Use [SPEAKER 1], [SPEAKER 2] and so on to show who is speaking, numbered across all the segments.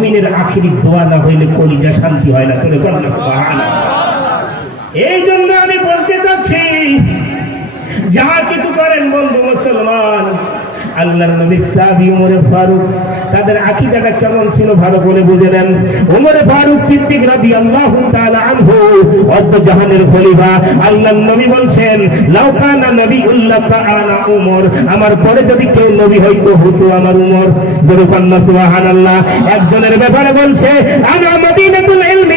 [SPEAKER 1] মুমিনের আখিরি দোয়া না হইলে কলিজা শান্তি হয় না। চলে এই জন্য আমি বলতে চাচ্ছি যা কিছু করেন বন্ধু মুসলমান আল্লাহর নবীর সাহাবী উমরে ফারুক, তাদের আকীদাটা কেমন ছিল ভালো করে বুঝে নেন। উমরে ফারুক সিদ্দিক রাদিয়াল্লাহু তাআলা আনহু, অর্ধ জাহানের খলিফা, আল্লাহর নবী বলছেন, লাউ কানা নবিউল্লাহ কানা উমর আমার পরে যদি কেউ নবী হইতো, হতো আমার উমর। কন্না সুবহানাল্লাহ। একজনের ব্যাপারে বলছে, আনা মদিনাতুল ইলমি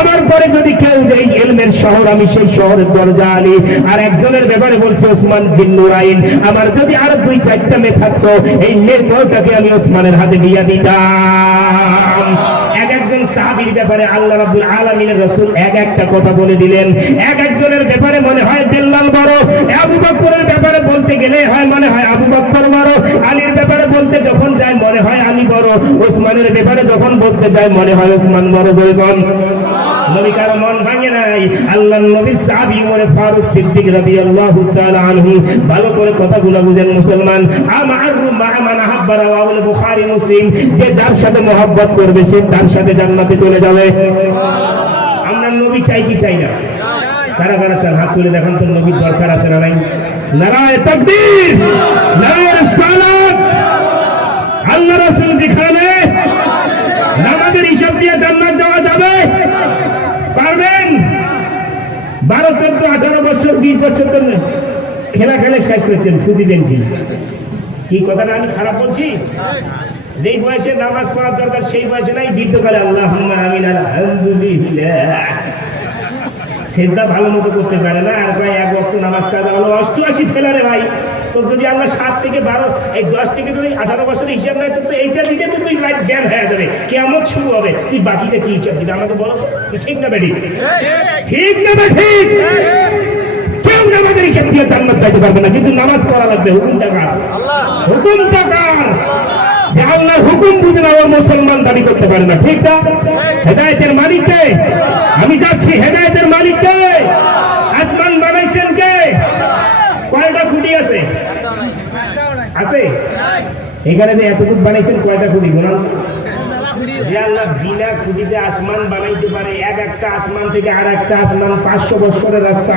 [SPEAKER 1] আমার পরে যদি কেউ এই ইলমের শহর, আমি সেই শহরের দরজা আলি আর একজনের ব্যাপারে বলছে, ওসমান আমার যদি দুই, চারটা মেয়ে থাকতো, এই মেয়ের বউটাকে আমি ওসমানের হাতে দিতাম। এক একজন সাহাবীর ব্যাপারে আল্লাহ আলামিনের রাসূল এক একটা কথা বলে দিলেন। এক একজনের ব্যাপারে মনে হয় বেল্লাল বড় বকরের ব্যাপারে বলতে গেলে হয় মনে হয় আবু বকর বড়, আলীর ব্যাপারে বলতে যখন যায় মনে হয় আলী বড়, ওসমানের ব্যাপারে যখন বলতে যায় মনে হয় ওসমান বড় জয়গণ যার সাথে করবে তার সাথে জান্নাতে চলে যাবে। আমরা নবী চাই কি চাই না? কারা কারা চান? হাত তুলে দেখান তো নবীর দরকার আছে না নাই? নারায় তাকবীর, নারায় সালাত আল্লাহ রাসূল যেখানে নামাজের হিসাব দিয়ে জান্নাত যাওয়া যাবে, পারবেন? বারো, চোদ্দ, আঠারো বছর, বিশ বছর তো খেলা খেলে শেষ করছেন ফুদি বেঞ্চি কি কথাটা আমি খারাপ বলছি? যেই বয়সে নামাজ পড়ার দরকার, সেই বয়সে নাই, বৃদ্ধকালে আল্লাহ আমিন, আলহামদুলিল্লাহ। সেজদা ভালো মতো করতে পারে না। আর ভাই, এক বক্ত নামাজ কাজা হলো। অষ্টআশি ফেলারে ভাই। তোর যদি আমরা সাত থেকে বারো, এই দশ থেকে যদি আঠারো বছরের হিসাব নেয়, তোর তো এইটা দিকে তো তুই লাইফ জ্ঞান হয়ে যাবে। কেমন শুরু হবে। তুই বাকিটা কি হিসাব দিবে? আমাকে বলো ঠিক না বেটি ঠিক? না বে ঠিক? কেউ নামাজের হিসাব দিয়ে জান্নাত যাইতে পারবে না। কিন্তু নামাজ পড়া লাগবে। হুকুম টাকার হুকুম টাকার যে আল্লাহর হুকুম বুঝে না ও মুসলমান দাবি করতে পারে না, ঠিক না? হেদায়তের মালিককে? আমি যাচ্ছি, হেদায়তের মালিককে? আসমান বানাইছেন কে? কয়টা খুঁটি আছে? আছে? এখানে যে এতটুকু বানাইছেন, কয়টা খুঁটি গুণান যে আল্লাহ বিনা খুঁটিতে আসমান বানাইতে পারে, এক একটা আসমান থেকে আর একটা আসমান পাঁচশো বছরের রাস্তা।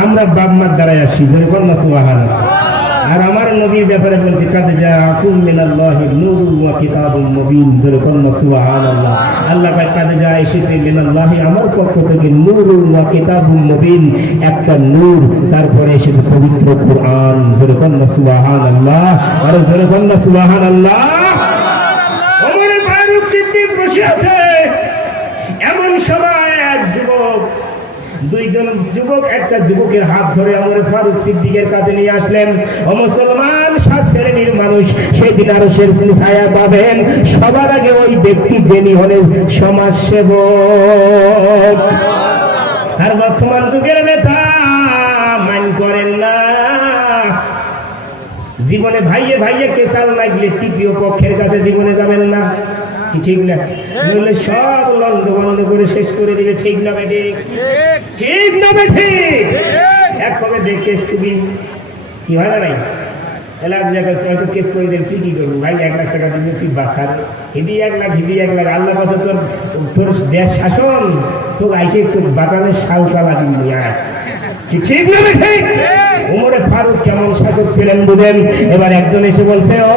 [SPEAKER 1] আমরা বাম্মার দ্বারাই আসছি যেরকম না সুবাহান আর আমার নবীর ব্যাপারে বলছে কাজে যা আকুম মিনাল্লাহি নূরুন ওয়া কিতাবুম মুবিন যেরকম না, সুবহানাল্লাহ। আল্লাহ পাক কাজে যা এসেছে, মিনাল্লাহি আমার পক্ষ থেকে নূরুন ওয়া কিতাবুম মুবিন, একটা নূর, তারপরে এসেছে পবিত্র কোরআন যেরকম না, সুবহানাল্লাহ। আর যেরকম না, সুবহানাল্লাহ। ওমর ফারুক সিদ্দিক বসে আছে। এমন সময় দুইজন যুবক, একটা যুবকের হাত ধরে আমার ফারুক সিদ্দিকের কাছে নিয়ে আসলেন। ও মুসলমান, সাত শ্রেণির মানুষ, সেই দিন আরও শের ছায়া পাবেন। সবার আগে ওই ব্যক্তি যিনি হলেন সমাজ সেবক আর বর্তমান যুগের নেতা মান করেন না। জীবনে ভাইয়ে ভাইয়ে কেসাল লাগলে তৃতীয় পক্ষের কাছে জীবনে যাবেন না। ঠিক না? নইলে সব লন্ড বন্ধ করে শেষ করে দিবে, ঠিক না বেটি? ঠিক না বেটি এক কবে দেখ কেস টুবি কি হয় না নাই এলাক জায়গায় হয়তো কেস করে দেন তুই কি করবি? ভাই এক লাখ টাকা দিবি তুই বাসার হিদি এক লাখ হিদি এক লাখ। আল্লাহ কাছে তোর তোর দেশ শাসন তোর আইসে একটু বাগানের শাল চালা দিবি কি ঠিক না বেটি উমরে ফারুক কেমন শাসক ছিলেন বুঝেন? এবার একজন এসে বলছে ও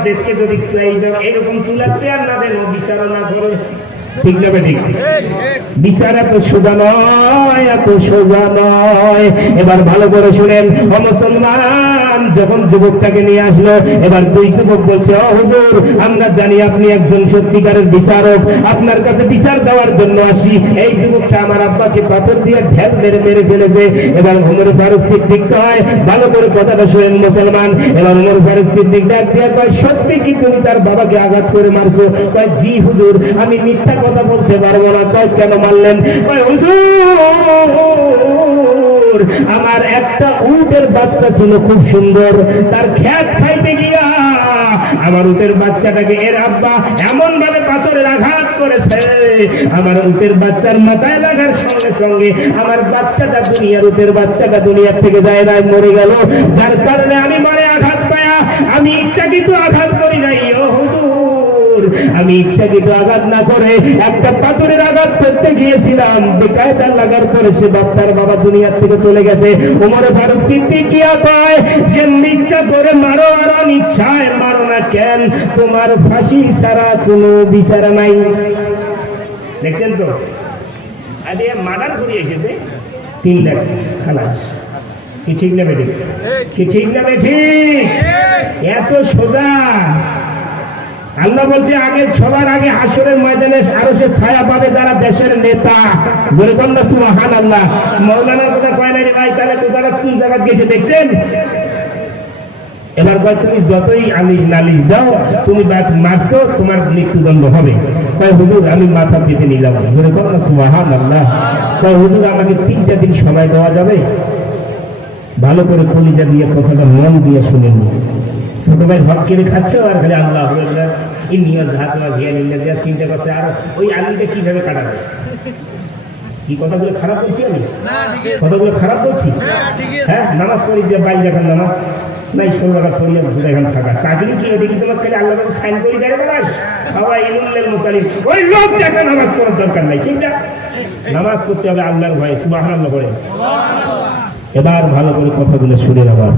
[SPEAKER 1] মহাদেশকে যদি এই- এইরকম তুলার চেয়ার না দেন বিচারণা করে ঠিক না ঠিক বিচার এত সোজা নয়, এত সোজা নয়। এবার ভালো করে শুনেন, ও মুসলমান, যখন যুবকটাকে নিয়ে আসলো, এবার দুই যুবক বলছে, ও হুজুর, আমরা জানি আপনি একজন সত্যিকারের বিচারক। আপনার কাছে বিচার দেওয়ার জন্য আসি। এই যুবকটা আমার আব্বাকে পাথর দিয়ে ঢেল মেরে মেরে ফেলেছে। এবার উমর ফারুক সিদ্দিক কয়, ভালো করে কথাটা শুনেন, মুসলমান। এবার উমর ফারুক সিদ্দিক ডাক দিয়ে কয়, সত্যি কি তুমি তার বাবাকে আঘাত করে মারছো? কয়, জি হুজুর, আমি মিথ্যা কথা বলতে পারব না। কয়, কেন মারলেন? আমার একটা উটের বাচ্চা ছিল খুব সুন্দর। তার খ্যাত খাইতে গিয়া আমার উটের বাচ্চাটাকে এর আব্বা এমন ভাবে পাথরের আঘাত করেছে। আমার উটের বাচ্চার মাথায় লাগার সঙ্গে সঙ্গে আমার বাচ্চাটা দুনিয়ার উটের বাচ্চাটা দুনিয়ার থেকে যায় নাই, মরে গেল। যার কারণে আমি মারে আঘাত পায়া, আমি ইচ্ছাকৃত আঘাত আমি ইচ্ছাকৃত আঘাত না করে একটা পাথরের আঘাত করতে গিয়েছিলাম। বেকায়দা লাগার পরে সে বাচ্চার বাবা দুনিয়ার থেকে চলে গেছে। উমর ফারুক সিদ্দিক কিয়া পায় যে ইচ্ছা করে মারো আর অনিচ্ছায় মারো না কেন? তোমার ফাঁসি ছাড়া কোনো বিচার নাই। দেখছেন তো? ঠিক না বেঠিক কি ঠিক না বেঠিক এত সোজা। আল্লাহ বলছে, আগে সবার আগে হাসরের ময়দানে আরও সে ছায়া পাবে যারা দেশের নেতা। জোরে কন্যা সুহান আল্লাহ মৌলানার কথা কয় না ভাই, তাহলে কোথাও কোন জায়গা গেছে দেখছেন? এবার কয়, তুমি যতই আলিশ নালিশ দাও, তুমি মারছো, তোমার মৃত্যুদণ্ড হবে। কয়, হুজুর, আমি মাথা পেতে নিলাম। জোরে কন্যা সুহান আল্লাহ কয়, হুজুর, আমাকে তিনটা দিন সময় দেওয়া যাবে? ভালো করে কলিজা দিয়ে, কথাটা মন দিয়ে শুনে নি ছোট ভাই হক কিনে খাচ্ছে, আর খালি আল্লাহ ইন্ডিয়া হাত মাছ হিয়া ইন্ডিয়া চিন্তা করছে আর ওই আলুটা কীভাবে কাটাবে? কি কথাগুলো খারাপ বলছি আমি? কথাগুলো খারাপ বলছি? হ্যাঁ নামাজ পড়ি যে বাইরে দেখান নামাজ নাই ষোলো টাকা পড়িয়া দেখান থাকা চাকরি কি দেখি তোমার খালি আল্লাহ সাইন করি দেয় বেড়াস বাবা ইলুল্লাল মুসালিম ওই লোক দেখা নামাজ পড়ার দরকার নাই ঠিক না নামাজ পড়তে হবে আল্লাহর ভয়ে সুবাহ আল্লাহ করে এবার ভালো করে কথাগুলো শুনে নেবার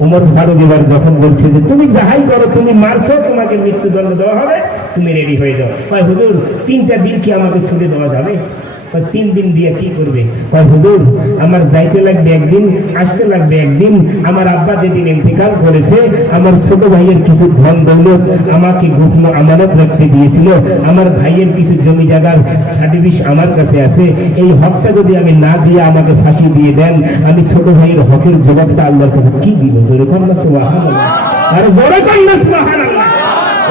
[SPEAKER 1] উমর ফারুক এবার যখন বলছে যে, তুমি যাহাই করো, তুমি মারছো, তোমাকে মৃত্যুদণ্ড দেওয়া হবে, তুমি রেডি হয়ে যাও। হয় হুজুর, তিনটা দিন কি আমাকে ছুটে দেওয়া যাবে? তিন দিন দিয়ে কি করবে? হুজুর, আমার যাইতে লাগবে একদিন, আসতে লাগবে একদিন, আমার আব্বা যেদিন ইন্তেকাল করেছে, আমার ছোট ভাইয়ের কিছু ধন দৌলত আমাকে গুপ্ত আমানত রাখতে দিয়েছিল। আমার ভাইয়ের কিছু জমি জায়গার সার্টিফিস আমার কাছে আছে। এই হকটা যদি আমি না দিয়ে আমাকে ফাঁসি দিয়ে দেন, আমি ছোট ভাইয়ের হকের জবাবটা আল্লাহর কাছে কি দিব? জোরে কন্যা সুবাহান আরে জোরে কন্যা সুবাহান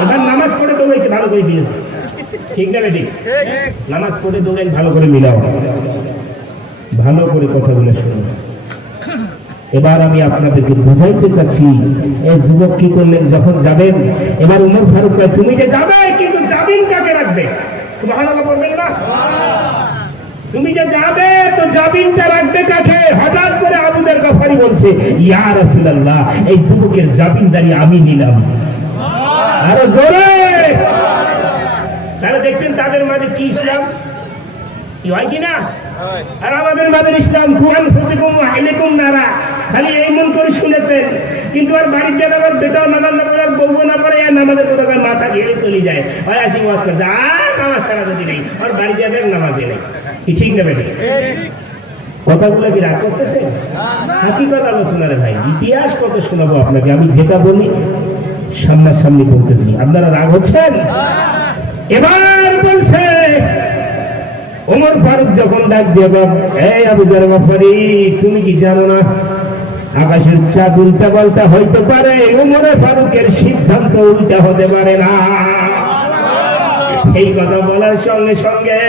[SPEAKER 1] এবার নামাজ পড়ে তো হয়েছে ভালো করে দিয়ে ঠিক না ঠিক? নামাজ পড়ে দৌড়েন ভালো করে মিলাও। ভালো করে শুনুন এবার আমি আপনাদেরকে বুঝাইতে চাচ্ছি, এই যুবক কি করলেন, যখন যাবেন, এবার উমর ফারুক তুমি যে যাবে, কিন্তু জামিন কাকে রাখবে? তুমি যে যাবে, তো জামিনটা রাখবে কাকে? হঠাৎ করে আবুজার গফারি বলছে এই যুবকের জামিনদারি আমি নিলাম। আরও জোরে! তাহলে দেখছেন তাদের মাঝে কি ইসলাম? কি হয় কি না আর আমাদের মাঝে ইসলাম কুয়ান ফুসিকুম আইলেকুম নারা। খালি এই মন করে শুনেছেন। কিন্তু আর বাড়ির যারা আমার বেটাও নামাজ না পড়ে বলব না পড়ে আর নামাজের কথা মাথা ঘেড়ে চলে যায়। হয় আসি ওয়াজ করছে। আর নামাজ সারা যদি নেই আর বাড়ি যাবে নামাজে নেই। কি ঠিক না বেটে? কথাগুলো কি রাগ করতেছে? হাকিকত আলোচনা রে ভাই ইতিহাস কত শোনাবো আপনাকে? আমি যেটা বলি সামনাসামনি বলতেছি। আপনারা রাগ হচ্ছেন? এবার বলছে, ওমর ফারুক যখন ডাক দিয়ে এই আবু জার গফারি, তুমি কি জানো না? আকাশের চাঁদ উল্টা পাল্টা হইতে পারে, ওমর ফারুকের সিদ্ধান্ত উল্টা হতে পারে না। এই কথা বলার সঙ্গে সঙ্গে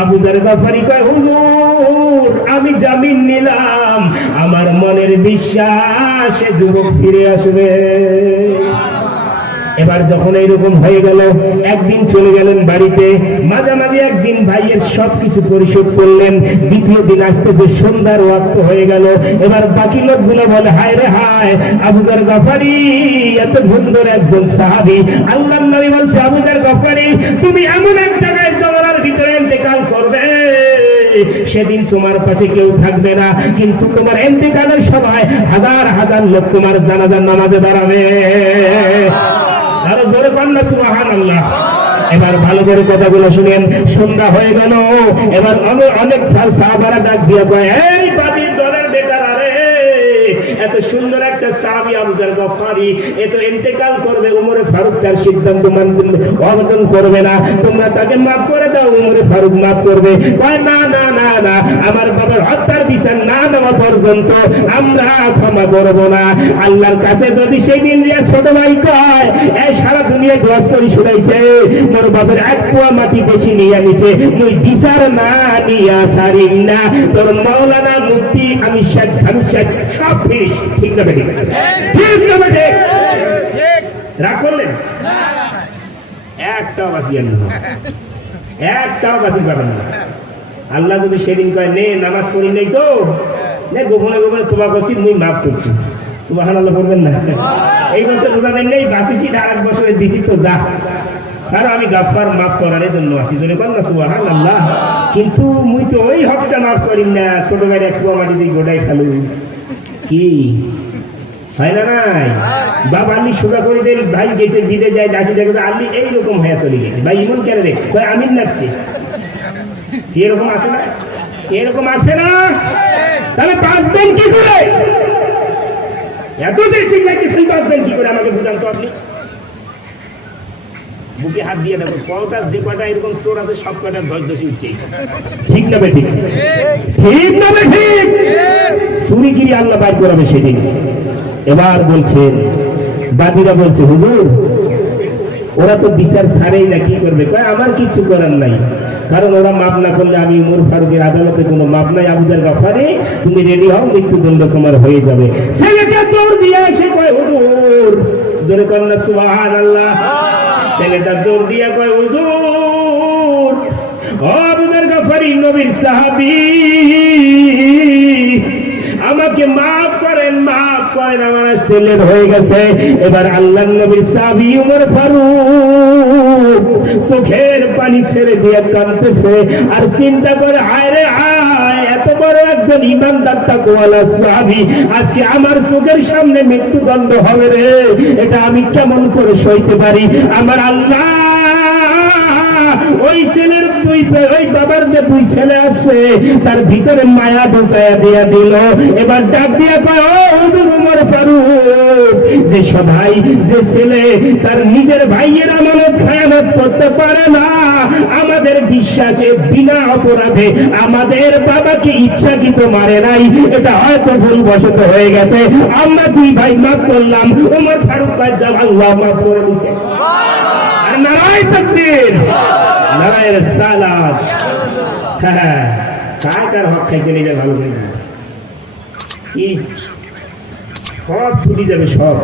[SPEAKER 1] আবু জার গফারি কয়, হুজুর, আমি জামিন নিলাম, আমার মনের বিশ্বাস যুবক ফিরে আসবে। এবার যখন এইরকম হয়ে গেল, একদিন চলে গেলেন বাড়িতে, মাঝামাঝি একদিন ভাইয়ের সবকিছু পরিশোধ করলেন, দ্বিতীয় দিন আসতেছে সন্ধ্যার ওয়াক্ত হয়ে গেল, এবার বাকি লোকগুলো বলে, হায় রে হায়, আবুজার গফারি, এত সুন্দর একজন সাহাবি। আল্লাহ নবী বলছে, আবুজার গফারি, তুমি এমন এক জায়গায় জমরার ভিতরে ইন্তেকাল করবে। সেদিন তোমার পাশে কেউ থাকবে না, কিন্তু তোমার এন্তেকালের সময় হাজার হাজার লোক তোমার জানাজার নামাজে দাঁড়াবে। আরও জোরে পান্না সুবাহান আল্লাহ এবার ভালো করে কথাগুলো শুনেন। সন্ধ্যা হয়ে গেল। এবার অনেক সাহাবারা ডাক দিয়ে কয় এত সুন্দর একটা সাহাবি আবুজার গফারি, এ তো ইন্তেকাল করবে উমরে ফারুক তার সিদ্ধান্ত মানতে অবদান করবে না। তোমরা তাকে মাফ করে দাও, উমরে ফারুক মাফ করবে। কয়, না না না না, আমার বাবার হত্যার বিচার না দেওয়া পর্যন্ত আমরা ক্ষমা করব না। আল্লাহর কাছে যদি সেই দিন ছোট ভাই কয় এই সারা দুনিয়া গ্লাস করে শুনাইছে মোর বাবার এক পোয়া মাটি বেশি নিয়ে নিছে মুই বিচার না নিয়া সারিম না। তোর মৌলানা মুক্তি আমি শেখ আমি শেখ সব ঠিক না ঠিক না রাগ করলেন? একটাও না। একটাও পাবেন না। আল্লাহ যদি সেদিন কয়, নে, নামাজ পড়ি নাই তো? নে, গোপনে গোপনে তোমা করছি, মুই মাফ করছি। সুবাহান আল্লাহ বলবেন না। এই বছর রোজা দেন নেই, বাঁচিছি, আর এক বছরে দিছি তো যা। কারণ আমি গাফার মাফ করার জন্য আসি জোরে কর না সুবাহান আল্লাহ কিন্তু মুই তো ওই হকটা মাফ করি না ছোট ভাইয়ের এক কুয়া মাটি দিয়ে গোটাই খালু। কি? হয় না নাই? বাবা আল্লি সোজা করে দেন, ভাই গেছে, বিদে যায়, দাসি দেখেছে আল্লি এইরকম হয়ে চলে গেছে। ভাই, ইমন কেন রে? কয়, আমিন লাগছে কি এরকম আছে না? এরকম আছে না? তাহলে বাঁচবেন কি করে? এত যে সেই বাঁচবেন কি করে আমাকে বুঝান তো আপনি? বুকে হাত দিয়ে দেখো কটা যে কটা এরকম চোর আছে, সব কটা ধস ধসি উঠছে ঠিক না বে ঠিক? ঠিক না বে ঠিক? চুরিগিরি আল্লাহ বাইর করাবে সেদিন। এবার বলছেন বাদীরা বলছে, হুজুর, ওরা তো বিচার ছাড়েই না, কি করবে? কয়, আমার কিছু করার নাই। কারণ ওরা মাপ না করলে আমি উমর ফারুকের আদালতে কোনো মাপ নাই, আবুদের গাফারে। তুমি রেডি হও, মৃত্যুদণ্ড তোমার হয়ে যাবে। ছেলেটা দৌড় দিয়ে এসে কয়, হুজুর, জোরে কন্যা সুবাহান আল্লাহ ছেলেটা দৌড় দিয়ে কয়, হুজুর, ও আবুদের গাফারি নবীর সাহাবী, আমাকে মাফ করেন মাফ করেন, আমার আসতে লেট হয়ে গেছে। এবার আল্লাহ নবীর সাবি উমর ফারুক চোখের পানি ছেড়ে দিয়ে কাঁদতেছে আর চিন্তা করে, হায় রে, হায় একজন ইমানদার তাকওয়ালা সাহাবী, আজকে আমার চোখের সামনে মৃত্যুদণ্ড হবে রে। এটা আমি কেমন করে সইতে পারি? আমার আল্লাহ ওই ছেলের দুই ওই বাবার যে দুই ছেলে আছে, তার ভিতরে মায়া ঢুকায়া দিয়া দিল। এবার ডাক দিয়া কয়, ও হুজুর উমর ফারুক, যে সবাই যে ছেলে, তার নিজের ভাইয়ের আমানত খায়ানত করতে পারে না। আমাদের বিশ্বাসে বিনা অপরাধে আমাদের বাবাকে ইচ্ছা ইচ্ছাকৃত মারে নাই। এটা হয়তো ভুল বশত হয়ে গেছে। আমরা দুই ভাই মাফ করলাম। উমর ফারুক যা আল্লাহ মাফ করে দিছে। আর নারায় তাকবীর। নারায় সালাত হ্যাঁ কার কার হক খাইতে নিলে ভালো করে সব ছুটি যাবে, সব।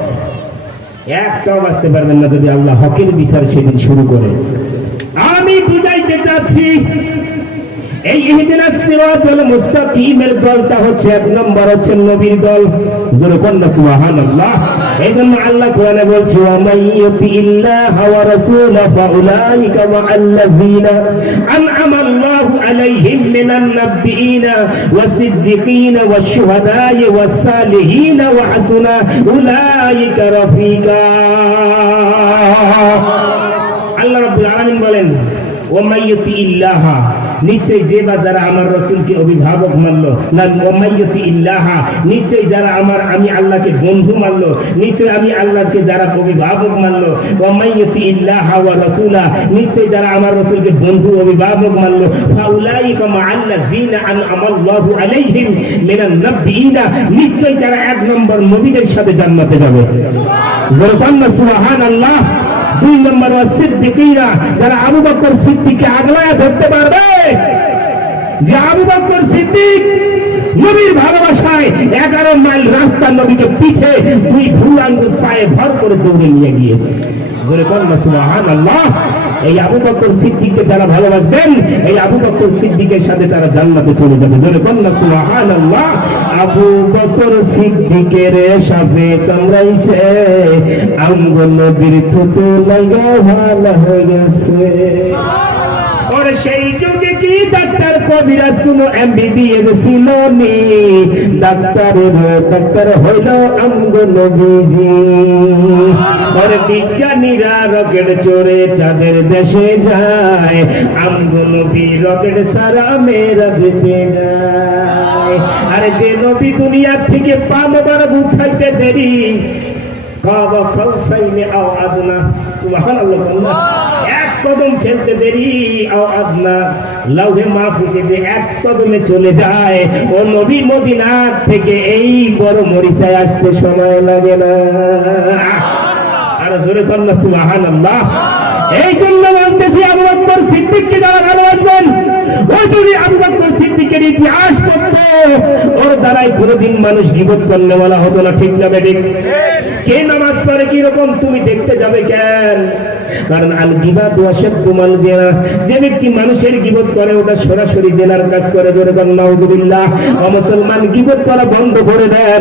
[SPEAKER 1] একটাও বাঁচতে পারবেন না যদি আল্লাহ হকের বিচার সেদিন শুরু করে। আমি বুঝাইতে চাচ্ছি, এই ইহদিনাস সিরাতাল মুস্তাকিমের দলটা হচ্ছে এক নম্বর, হচ্ছে নবীর দল। জোরে কন্যা সুবহানাল্লাহ এই জন্য আল্লাহ কোরআনে বলছে ওয়া মাইয়ুতি ইল্লাহ ওয়া রাসূলা ফাউলাইকা মা'আল্লাযীনা আন'আমা আল্লাহু আলাইহিম মিনান নাবিয়িনা ওয়াস-সিদ্দিকিনা ওয়াশ-শুহাদা'i ওয়াস-সালিহিনা ওয়া হাসুনা উলাইকা রাফিকা আল্লাহ রাব্বুল আলামিন বলেন ওমাইয়তি ইল্লাহা নিশ্চয় যে বা যারা আমার রসুলকে অভিভাবক মানলো ইল্লাহা, নিশ্চয় যারা আমার, আমি আল্লাহকে বন্ধু মানলো, নিশ্চয় আমি আল্লাহকে যারা অভিভাবক মানলো, ওমাইয়তি ইল্লাহা ওয়া রাসূলা, নিশ্চয় যারা আমার রসুলকে বন্ধু অভিভাবক মানলো, ফাউলাইকা মাআল্লাযীনা আনআমাল্লাহু আলাইহিম মিনান নাবিয়িনা, নিশ্চয় যারা এক নম্বর নবীদের সাথে জান্নাতে যাবে। সুবহানাল্লাহ। দুই নম্বর সিদ্দিকিরা, যারা আবু বকর সিদ্দিককে আগলায় ধরতে পারবে। যে আবু বকর সিদ্দিক নবীর ভালোবাসায় এগারো মাইল রাস্তা নবীকে পিছে দুই আঙ্গুর পায়ে ভর করে দৌড়ে নিয়ে গিয়েছে। জোরে কন্যা সুবাহান আল্লাহ এই আবু বকর সিদ্দিককে যারা ভালোবাসবেন এই আবু বকর সিদ্দিকের সাথে তারা জান্নাতে চলে যাবে। জোরে কন্যা সুবহানাল্লাহ। আবু বকর সিদ্দিকের সাথে কামড়াইছে আঙ্গ নবীর থুতু লাগা ভালো হয়ে গেছে। ওর সেই যুগে কি ডাক্তার কবিরাজ কোন এমবিবিএস ছিল নি ডাক্তারের ডাক্তার হইল আমগো নবীজি আর বিজ্ঞানীরা রকেট চড়ে চাঁদের দেশে যায়। আমগো নবী রকেট সারা মেরা যেতে যায়। আরে যে নবী দুনিয়া থেকে পা মোবারক উঠাইতে দেরি, কাবা খালসাইনে আও আদনা। সুবহানাল্লাহ কদম ফেলতে দেরি আদনা লাউহে মাহফুজে যে এক কদমে চলে যায়, ও নবী মদিনার থেকে এই বড় মরিচায় আসতে সময় লাগে না। আর জোরে কন্যা সুবহানাল্লাহ। এই জন্য বলতেছি সিদ্দিককে যারা ভালোবাসবেন ও যদি সিদ্দিকের ইতিহাস ওর দ্বারাই কোনোদিন মানুষ গিবত করলে বলা হতো না, ঠিক না বেঠিক? কে নামাজ পড়ে কি রকম তুমি দেখতে যাবে কেন? কারণ আল গিবাদ ওয়াশাদ্দু মাল জিনা। যে ব্যক্তি মানুষের গিবত করে, ওটা সরাসরি জেনার কাজ করে, জোরে মুসলমান গিবত করা বন্ধ করে দেন।